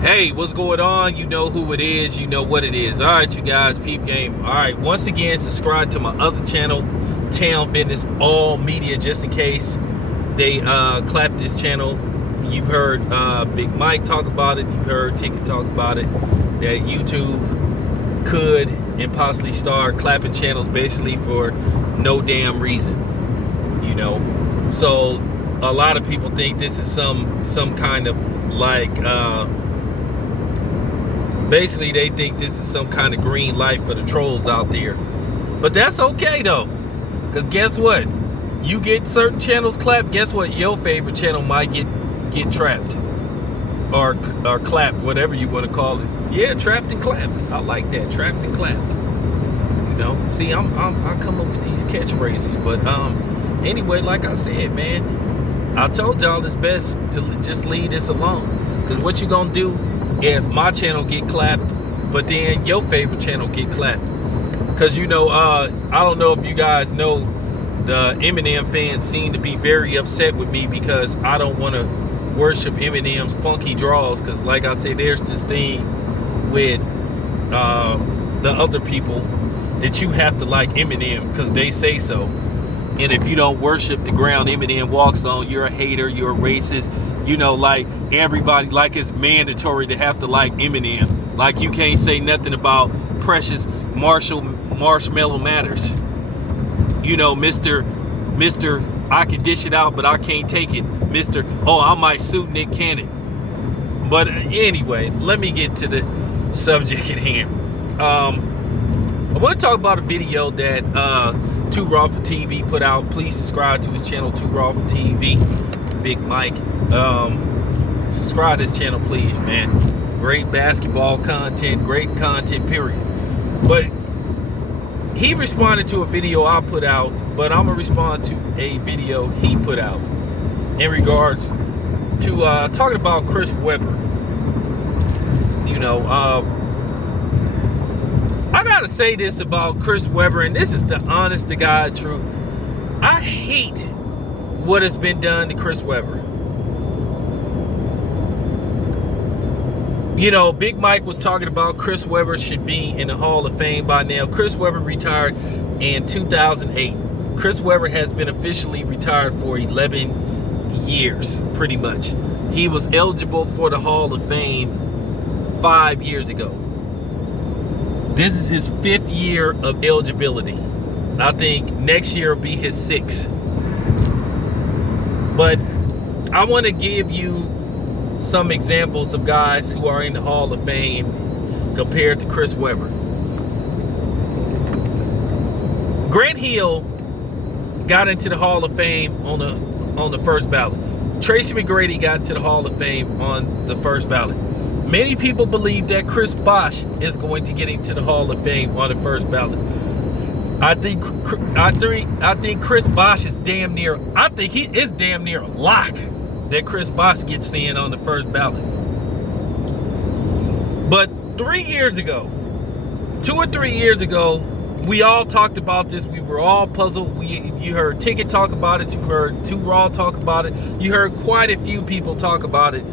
Hey, what's going on? You know who it is. You know what it is. All right, you guys, peep game. All right, once again, subscribe to my other channel, Town Business All Media, just in case they clap this channel. You've heard Big Mike talk about it. You've heard Ticket talk about it. That YouTube could and possibly start clapping channels basically for no damn reason. You know, so a lot of people think this is some kind of like. Basically, they think this is some kind of green light for the trolls out there. But that's okay, though. Because guess what? You get certain channels clapped, guess what? Your favorite channel might get trapped. Or clapped, whatever you want to call it. Yeah, trapped and clapped. I like that. Trapped and clapped. You know? See, I come up with these catchphrases. But anyway, like I said, man, I told y'all it's best to just leave this alone. Because what you gonna do if my channel get clapped, but then your favorite channel get clapped? Because you know, I don't know if you guys know, the Eminem fans seem to be very upset with me because I don't want to worship Eminem's funky draws. Because like I said, there's this thing with the other people that you have to like Eminem because they say so. And if you don't worship the ground Eminem walks on, you're a hater, you're a racist. You know, like everybody, like it's mandatory to have to like Eminem. Like you can't say nothing about Precious Marshmallow Matters. You know, Mr. I can dish it out, but I can't take it. Mr. Oh, I might sue Nick Cannon. But anyway, let me get to the subject at hand. I want to talk about a video that Too Raw for TV put out. Please subscribe to his channel, Too Raw for TV. Big Mike. Subscribe to this channel, please, man. Great basketball content, great content, period. But he responded to a video I put out, but I'm gonna respond to a video he put out in regards to talking about Chris Webber. You know, I gotta say this about Chris Webber, and this is the honest to God truth. I hate what has been done to Chris Webber. You know, Big Mike was talking about Chris Webber should be in the Hall of Fame by now. Chris Webber retired in 2008. Chris Webber has been officially retired for 11 years, pretty much. He was eligible for the Hall of Fame 5 years ago. This is his 5th year of eligibility. I think next year will be his 6th. But I want to give you some examples of guys who are in the Hall of Fame compared to Chris Webber. Grant Hill got into the Hall of Fame on the first ballot. Tracy McGrady got into the Hall of Fame on the first ballot. Many people believe that Chris Bosh is going to get into the Hall of Fame on the first ballot. I think Chris Bosh is damn near. I think he is damn near a lock that Chris Bosh gets in on the first ballot. But 3 years ago, 2 or 3 years ago, we all talked about this. We were all puzzled. You heard Ticket talk about it. You heard Too Raw talk about it. You heard quite a few people talk about it.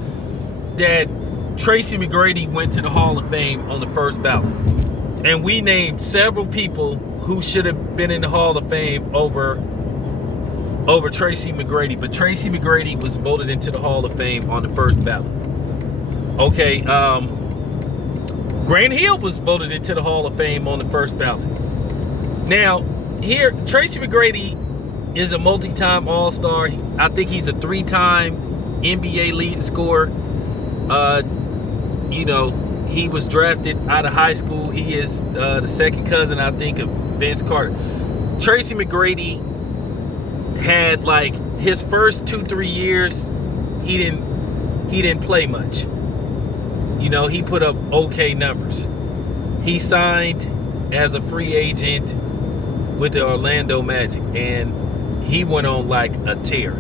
That Tracy McGrady went to the Hall of Fame on the first ballot, and we named several people who should have been in the Hall of Fame over Tracy McGrady, but Tracy McGrady was voted into the Hall of Fame on the first ballot. Okay, Grant Hill was voted into the Hall of Fame on the first ballot. Now, here, Tracy McGrady is a multi-time All-Star. I think he's a 3-time NBA leading scorer. You know, he was drafted out of high school. He is the second cousin, I think, of Vince Carter. Tracy McGrady had like his first 2-3 years, he didn't play much. You know, he put up okay numbers. He signed as a free agent with the Orlando Magic, and he went on like a tear.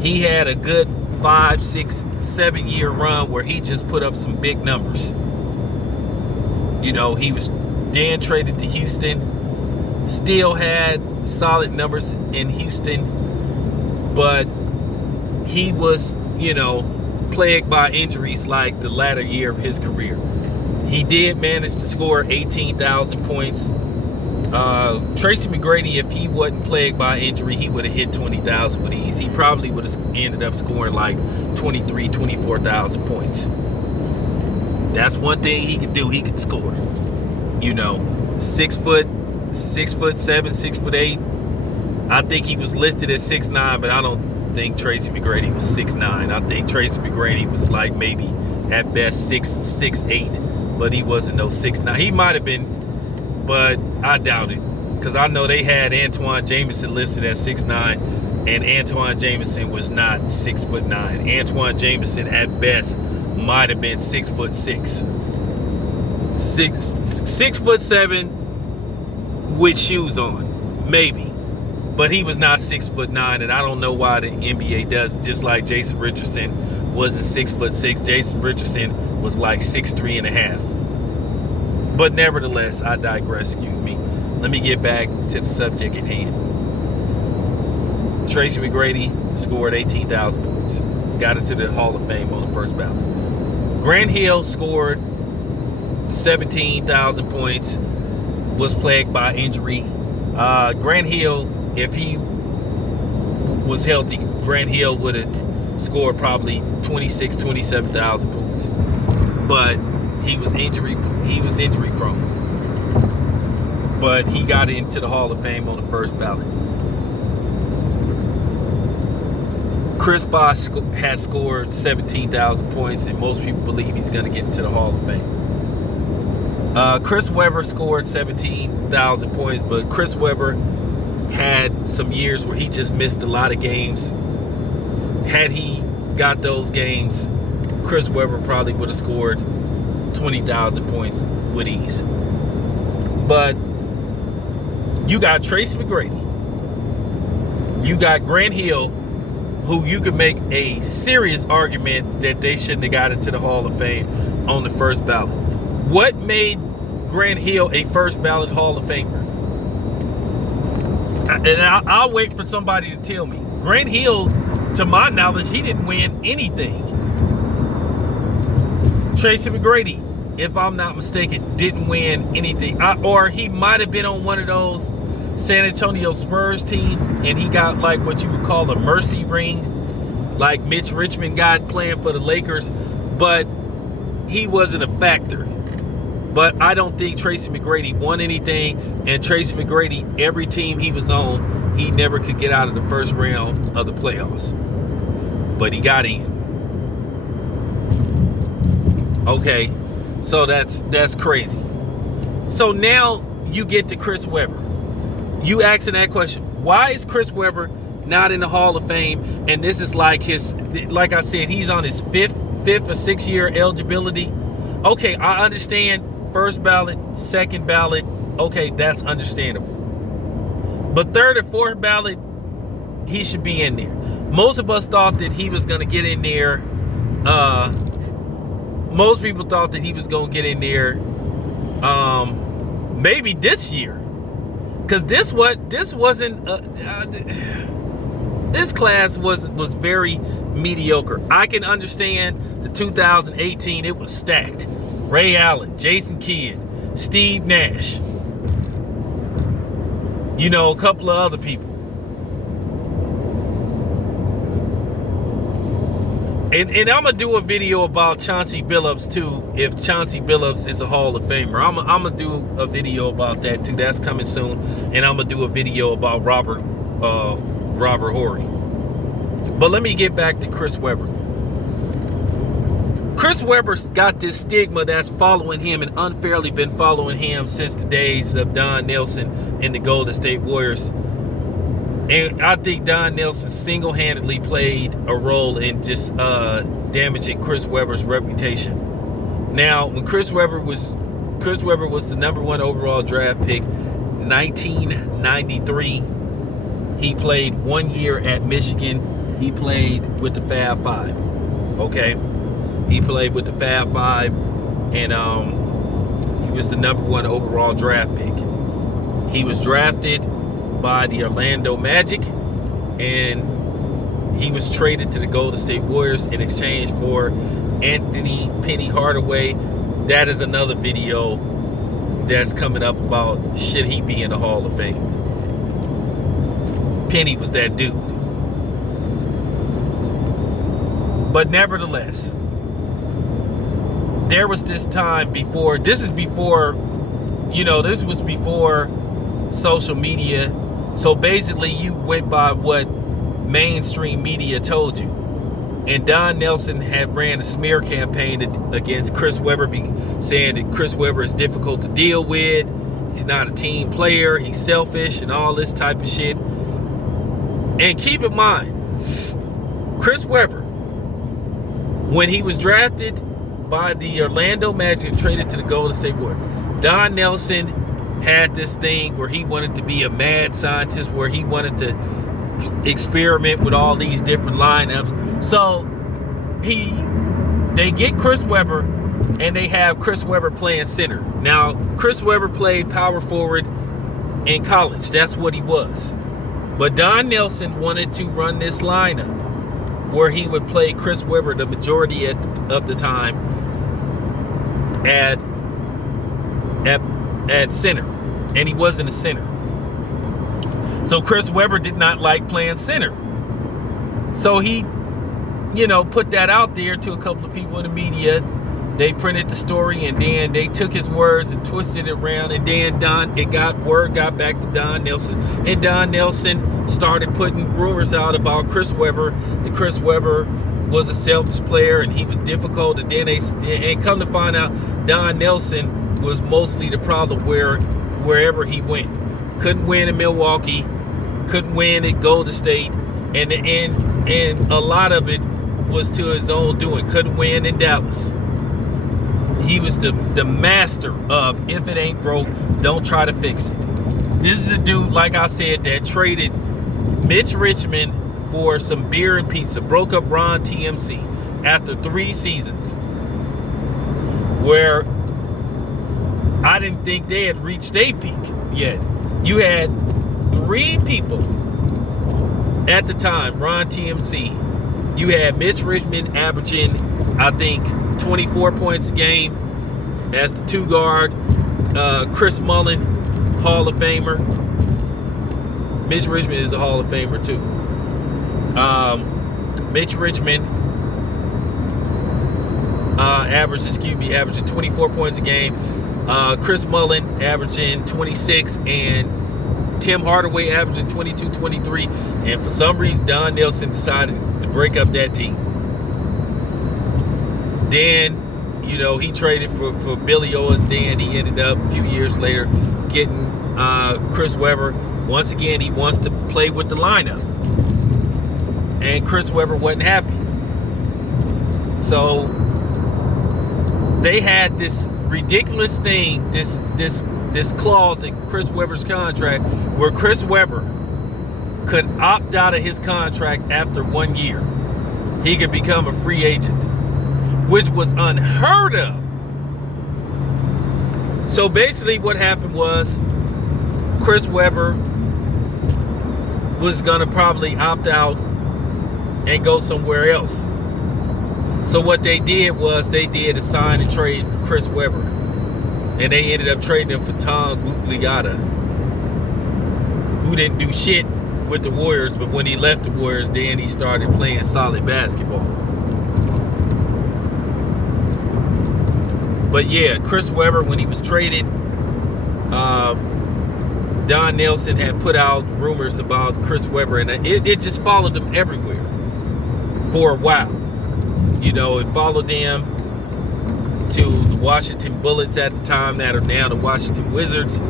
He had a good 5, 6, 7 year run where he just put up some big numbers. You know, he was then traded to Houston, still had solid numbers in Houston, but he was, you know, plagued by injuries like the latter year of his career. He did manage to score 18,000 points. Tracy McGrady, if he wasn't plagued by injury, he would have hit 20,000 with ease. He probably would have ended up scoring like 23, 24,000 points. That's one thing he could do. He could score. 6'7", 6'8". I think he was listed at 6'9", but I don't think Tracy McGrady was 6'9". I think Tracy McGrady was like maybe at best 6'8", but he wasn't no 6'9". He might have been, but I doubt it, because I know they had Antoine Jameson listed at 6'9", and Antoine Jameson was not 6'9". Antoine Jameson at best might have been 6'6", 6'7" with shoes on, maybe. But he was not 6'9", and I don't know why the NBA does it. Just like Jason Richardson wasn't 6'6". Jason Richardson was like 6'3.5". But nevertheless, I digress, excuse me. Let me get back to the subject at hand. Tracy McGrady scored 18,000 points. Got into the Hall of Fame on the first ballot. Grant Hill scored 17,000 points, was plagued by injury. Grant Hill, if he was healthy, Grant Hill would have scored probably 26, 27,000 points. But he was injury prone. But he got into the Hall of Fame on the first ballot. Chris Bosh has scored 17,000 points, and most people believe he's going to get into the Hall of Fame. Chris Webber scored 17,000 points, but Chris Webber had some years where he just missed a lot of games. Had he got those games, Chris Webber probably would have scored 20,000 points with ease. But you got Tracy McGrady. You got Grant Hill, who you could make a serious argument that they shouldn't have got into the Hall of Fame on the first ballot. What made Grant Hill a first ballot Hall of Famer? And I'll wait for somebody to tell me. Grant Hill, to my knowledge, he didn't win anything. Tracy McGrady, if I'm not mistaken, didn't win anything. Or he might have been on one of those San Antonio Spurs teams, and he got like what you would call a mercy ring, like Mitch Richmond got playing for the Lakers, but he wasn't a factor. But I don't think Tracy McGrady won anything, and Tracy McGrady, every team he was on, he never could get out of the first round of the playoffs. But he got in. Okay, so that's crazy. So now you get to Chris Webber. You asking that question, why is Chris Webber not in the Hall of Fame? And this is like like I said, he's on his fifth or sixth year eligibility. Okay, I understand first ballot, second ballot. Okay, that's understandable. But third or fourth ballot, he should be in there. Most of us thought that he was going to get in there. Most people thought that he was going to get in there maybe this year. Because this class was very mediocre. I can understand the 2018, it was stacked. Ray Allen, Jason Kidd, Steve Nash, a couple of other people. And I'm going to do a video about Chauncey Billups, too, if Chauncey Billups is a Hall of Famer. I'm going to do a video about that, too. That's coming soon. And I'm going to do a video about Robert Horry. But let me get back to Chris Webber. Chris Webber's got this stigma that's following him and unfairly been following him since the days of Don Nelson and the Golden State Warriors. And I think Don Nelson single-handedly played a role in just damaging Chris Webber's reputation. Now, when Chris Webber was the number 1 overall draft pick, 1993. He played 1 year at Michigan. He played with the Fab Five. Okay, he played with the Fab Five, and he was the number 1 overall draft pick. He was drafted by the Orlando Magic, and he was traded to the Golden State Warriors in exchange for Anthony Penny Hardaway. That is another video that's coming up about should he be in the Hall of Fame. Penny was that dude. But nevertheless, there was this time before, this was before social media. So basically you went by what mainstream media told you. And Don Nelson had ran a smear campaign against Chris Webber, saying that Chris Webber is difficult to deal with. He's not a team player. He's selfish and all this type of shit. And keep in mind, Chris Webber, when he was drafted by the Orlando Magic and traded to the Golden State Warriors, Don Nelson had this thing where he wanted to be a mad scientist, where he wanted to experiment with all these different lineups. So they get Chris Webber, and they have Chris Webber playing center. Now, Chris Webber played power forward in college. That's what he was. But Don Nelson wanted to run this lineup where he would play Chris Webber the majority of the time at center. And he wasn't a center. So Chris Webber did not like playing center. So he, put that out there to a couple of people in the media. They printed the story, and then they took his words and twisted it around. And then word got back to Don Nelson, and Don Nelson started putting rumors out about Chris Webber. That Chris Webber was a selfish player and he was difficult. And then and come to find out, Don Nelson was mostly the problem wherever he went. Couldn't win in Milwaukee, couldn't win at Golden State, and a lot of it was to his own doing. Couldn't win in Dallas. He was the master of, if it ain't broke, don't try to fix it. This is a dude, like I said, that traded Mitch Richmond for some beer and pizza, broke up Ron TMC after 3 seasons, where I didn't think they had reached their peak yet. You had 3 people at the time, Ron TMC. You had Mitch Richmond averaging, I think, 24 points a game as the 2 guard. Chris Mullin, Hall of Famer. Mitch Richmond is the Hall of Famer too. Mitch Richmond averaging 24 points a game. Chris Mullin averaging 26, and Tim Hardaway averaging 22, 23. And for some reason, Don Nelson decided to break up that team. Then, he traded for Billy Owens. Then he ended up a few years later getting Chris Webber. Once again, he wants to play with the lineup. And Chris Webber wasn't happy. So they had this ridiculous thing, this clause in Chris Webber's contract where Chris Webber could opt out of his contract after 1 year. He could become a free agent, which was unheard of. So basically what happened was Chris Webber was going to probably opt out and go somewhere else. So what they did was they did a sign and trade for Chris Webber. And they ended up trading him for Tom Gugliotta, who didn't do shit with the Warriors, but when he left the Warriors, then he started playing solid basketball. But yeah, Chris Webber, when he was traded, Don Nelson had put out rumors about Chris Webber, and it just followed him everywhere for a while. It followed them to the Washington Bullets at the time that are now the Washington Wizards.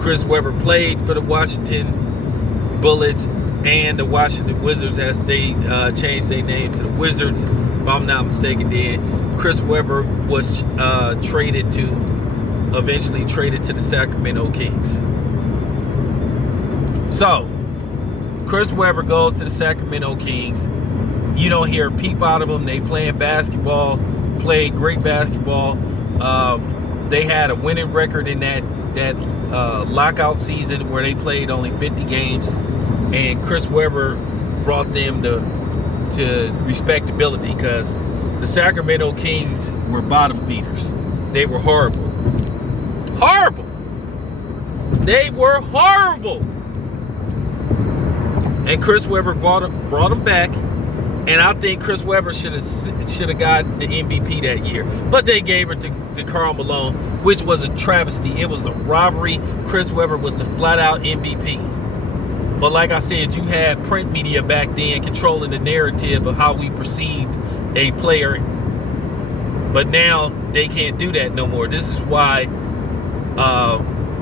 Chris Webber played for the Washington Bullets and the Washington Wizards as they changed their name to the Wizards. If I'm not mistaken, then Chris Webber was eventually traded to the Sacramento Kings. So, Chris Webber goes to the Sacramento Kings. You don't hear a peep out of them. They playing basketball, played great basketball. They had a winning record in that lockout season where they played only 50 games. And Chris Webber brought them to respectability, because the Sacramento Kings were bottom feeders. They were horrible. Horrible. They were horrible. And Chris Webber brought him back. And I think Chris Webber should have got the MVP that year. But they gave it to Karl Malone, which was a travesty. It was a robbery. Chris Webber was the flat-out MVP. But like I said, you had print media back then controlling the narrative of how we perceived a player. But now they can't do that no more. This is why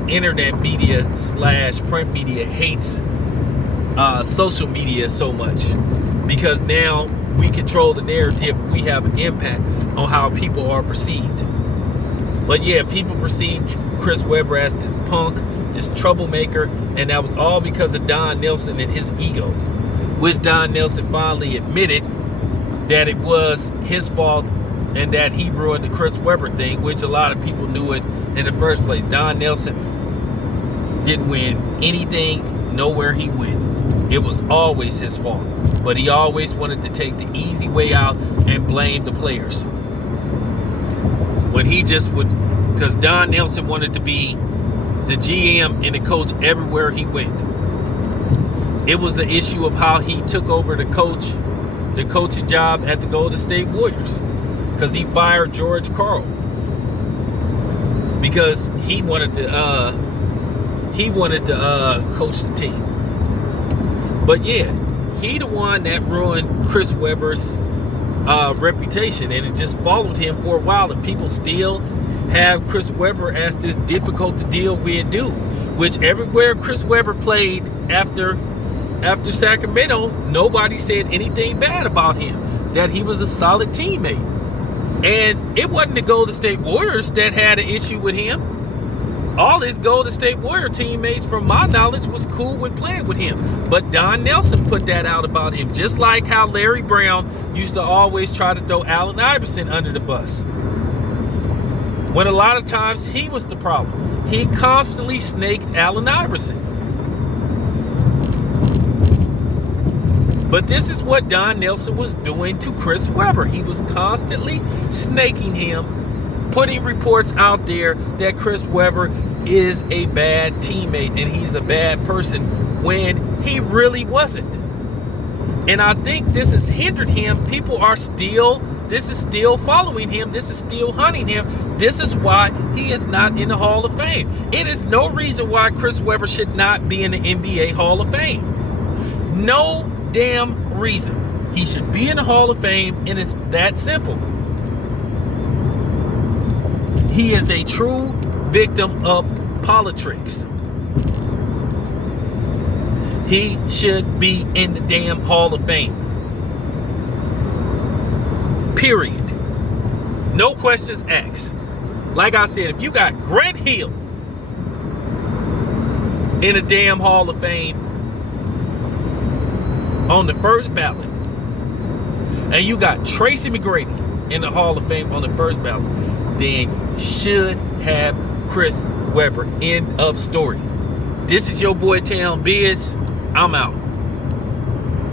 internet media / print media hates social media so much. Because now we control the narrative. We have an impact on how people are perceived. But yeah, people perceived Chris Webber as this punk, this troublemaker, and that was all because of Don Nelson and his ego, which Don Nelson finally admitted that it was his fault and that he ruined the Chris Webber thing, which a lot of people knew it in the first place. Don Nelson didn't win anything, nowhere he went. It was always his fault. But he always wanted to take the easy way out and blame the players. When he just would, because Don Nelson wanted to be the GM and the coach everywhere he went. It was an issue of how he took over the coaching job at the Golden State Warriors. Because he fired George Karl. Because he wanted to coach the team. But yeah, he the one that ruined Chris Webber's reputation, and it just followed him for a while, and people still have Chris Webber as this difficult to deal with dude, which everywhere Chris Webber played after Sacramento, nobody said anything bad about him, that he was a solid teammate. And it wasn't the Golden State Warriors that had an issue with him. All his Golden State Warrior teammates, from my knowledge, was cool with playing with him. But Don Nelson put that out about him, just like how Larry Brown used to always try to throw Allen Iverson under the bus, when a lot of times he was the problem. He constantly snaked Allen Iverson. But this is what Don Nelson was doing to Chris Webber. He was constantly snaking him, putting reports out there that Chris Webber is a bad teammate and he's a bad person, when he really wasn't. And I think this has hindered him. This is still following him. This is still hunting him. This is why he is not in the Hall of Fame. It is no reason why Chris Webber should not be in the NBA Hall of Fame. No damn reason. He should be in the Hall of Fame, and it's that simple. He is a true victim of politics. He should be in the damn Hall of Fame. Period. No questions asked. Like I said, if you got Grant Hill in the damn Hall of Fame on the first ballot, and you got Tracy McGrady in the Hall of Fame on the first ballot, then you should have Chris Webber. End of story. This is your boy Town Biz. I'm out.